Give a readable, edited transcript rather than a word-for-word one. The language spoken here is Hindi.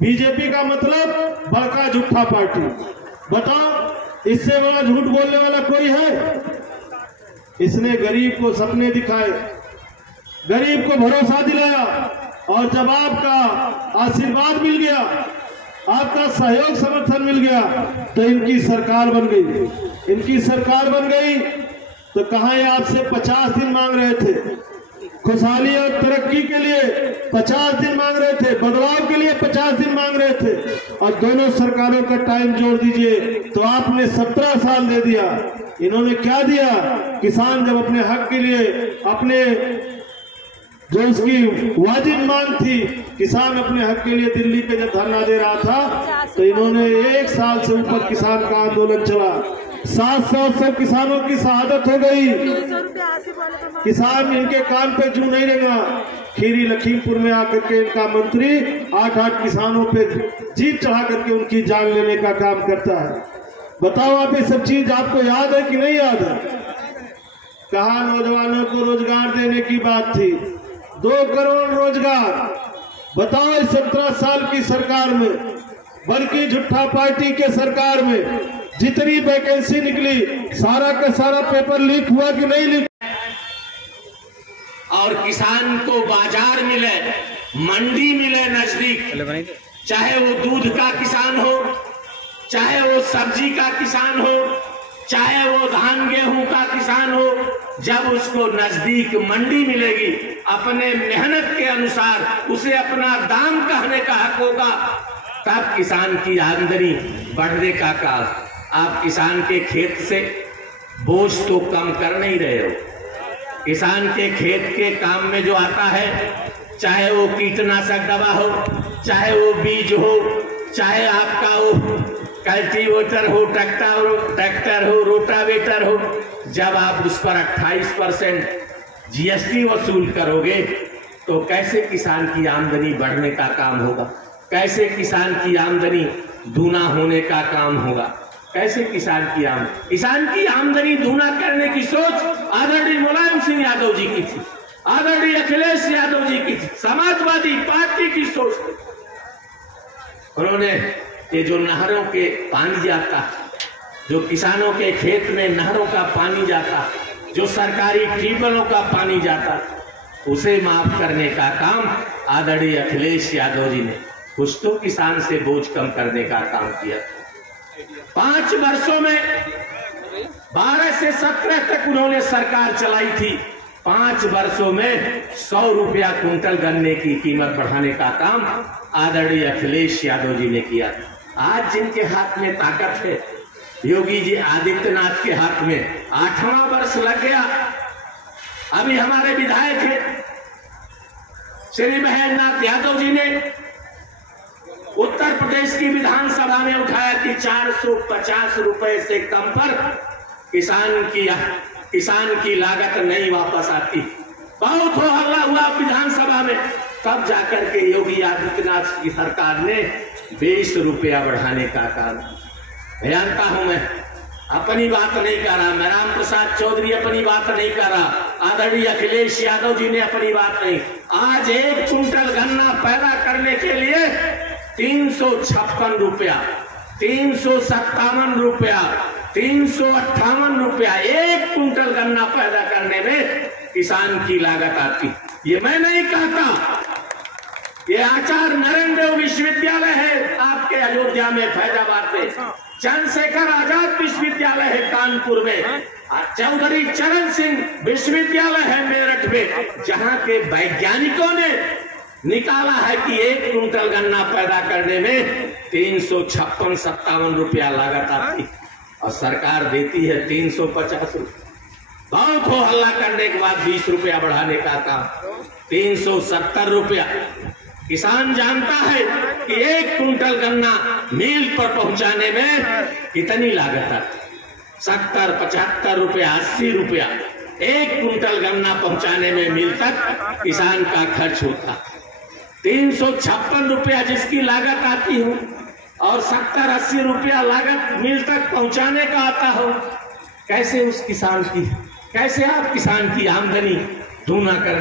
बीजेपी का मतलब बड़का झूठा पार्टी। बताओ इससे बड़ा झूठ बोलने वाला कोई है? इसने गरीब को सपने दिखाए, गरीब को भरोसा दिलाया, और जब आपका आशीर्वाद मिल गया, आपका सहयोग समर्थन मिल गया, तो इनकी सरकार बन गई। इनकी सरकार बन गई तो कहाँ ये आपसे 50 दिन मांग रहे थे, खुशहाली और तरक्की के लिए 50 दिन मांग रहे थे, बदलाव के लिए 50 दिन मांग रहे थे, और दोनों सरकारों का टाइम जोड़ दीजिए तो आपने 17 साल दे दिया। इन्होंने क्या दिया? किसान जब अपने हक के लिए, अपने जो उसकी वाजिब मांग थी, किसान अपने हक के लिए दिल्ली पे जब धरना दे रहा था, तो इन्होंने 1 साल से ऊपर किसान का आंदोलन चला। 700 किसानों की शहादत हो गई। किसान इनके कान पे जू नहीं रहेगा। खीरी लखीमपुर में आकर के इनका मंत्री 8 किसानों पे जीप चढ़ा करके उनकी जान लेने का काम करता है। बताओ आप ये सब चीज आपको याद है कि नहीं याद है? कहा नौजवानों को रोजगार देने की बात थी, 2 करोड़ रोजगार। बताओ इस 17 साल की सरकार में, बल्कि झूठा पार्टी के सरकार में जितनी वैकेंसी निकली, सारा का सारा पेपर लीक हुआ कि नहीं लीक? और किसान को बाजार मिले, मंडी मिले नजदीक, चाहे वो दूध का किसान हो, चाहे वो सब्जी का किसान हो, चाहे वो धान गेहूं का किसान हो, जब उसको नजदीक मंडी मिलेगी, अपने मेहनत के अनुसार उसे अपना दाम कहने का हक होगा, तब किसान की आमदनी बढ़ने का काम। आप किसान के खेत से बोझ तो कम कर नहीं रहे हो। किसान के खेत के काम में जो आता है, चाहे वो कीटनाशक दवा हो, चाहे वो बीज हो, चाहे आपका वो कल्टीवेटर हो, ट्रैक्टर हो, रोटावेटर हो, जब आप उस पर 28% जीएसटी वसूल करोगे तो कैसे किसान की आमदनी बढ़ने का काम होगा? कैसे किसान की आमदनी दूना होने का काम होगा? कैसे किसान की आमदनी दूना करने की सोच आदरणीय मुलायम सिंह यादव जी की थी, आदरणीय अखिलेश यादव जी की थी, समाजवादी पार्टी की सोच थी। उन्होंने ये जो नहरों के पानी जाता, जो किसानों के खेत में नहरों का पानी जाता, जो सरकारी ट्यूबवेलों का पानी जाता, उसे माफ करने का काम आदरणीय अखिलेश यादव जी ने कुछ तो किसान से बोझ कम करने का काम किया। 5 वर्षों में 12 से 17 तक उन्होंने सरकार चलाई थी। 5 वर्षों में 100 रुपया कुंटल गन्ने की कीमत बढ़ाने का काम आदरणीय अखिलेश यादव जी ने किया। आज जिनके हाथ में ताकत है, योगी जी आदित्यनाथ के हाथ में 8वां वर्ष लग गया। अभी हमारे विधायक है श्री महेंद्रनाथ यादव जी ने उत्तर प्रदेश की विधानसभा में उठाया कि 450 रुपए से कम पर किसान की लागत नहीं वापस आती। बहुत हो हल्ला हुआ विधानसभा में, तब जाकर के योगी आदित्यनाथ की सरकार ने 20 रुपया बढ़ाने का काम। जानता हूं मैं, अपनी बात नहीं कर रहा, मैं राम प्रसाद चौधरी अपनी बात नहीं कर रहा, आदरणीय अखिलेश यादव जी ने अपनी बात नहीं। आज 1 कुंटल गन्ना पैदा करने के लिए 356 रुपया, 357 रुपया, 358 रुपया 1 कुंटल गन्ना पैदा करने में किसान की लागत आती। ये मैं नहीं कहता, ये आचार्य नरेंद्र देव विश्वविद्यालय है आपके अयोध्या में, फैजाबाद में, चंद्रशेखर आजाद विश्वविद्यालय है कानपुर में, चौधरी चरण सिंह विश्वविद्यालय है मेरठ में, जहां के वैज्ञानिकों ने निकाला है कि 1 कुंटल गन्ना पैदा करने में 356-57 रुपया लागत आती, और सरकार देती है 350 रुपया। बहुत हो हल्ला करने के बाद 20 रुपया बढ़ाने का काम, 370 रुपया। किसान जानता है कि 1 कुंटल गन्ना मिल पर पहुंचाने में कितनी लागत आती, 70, 75 रुपया, 80 रुपया 1 कुंटल गन्ना पहुंचाने में मिल तक किसान का खर्च होता। 356 रुपया जिसकी लागत आती हो और 70-80 रुपया लागत मिल तक पहुंचाने का आता हो, कैसे आप किसान की आमदनी दूना करने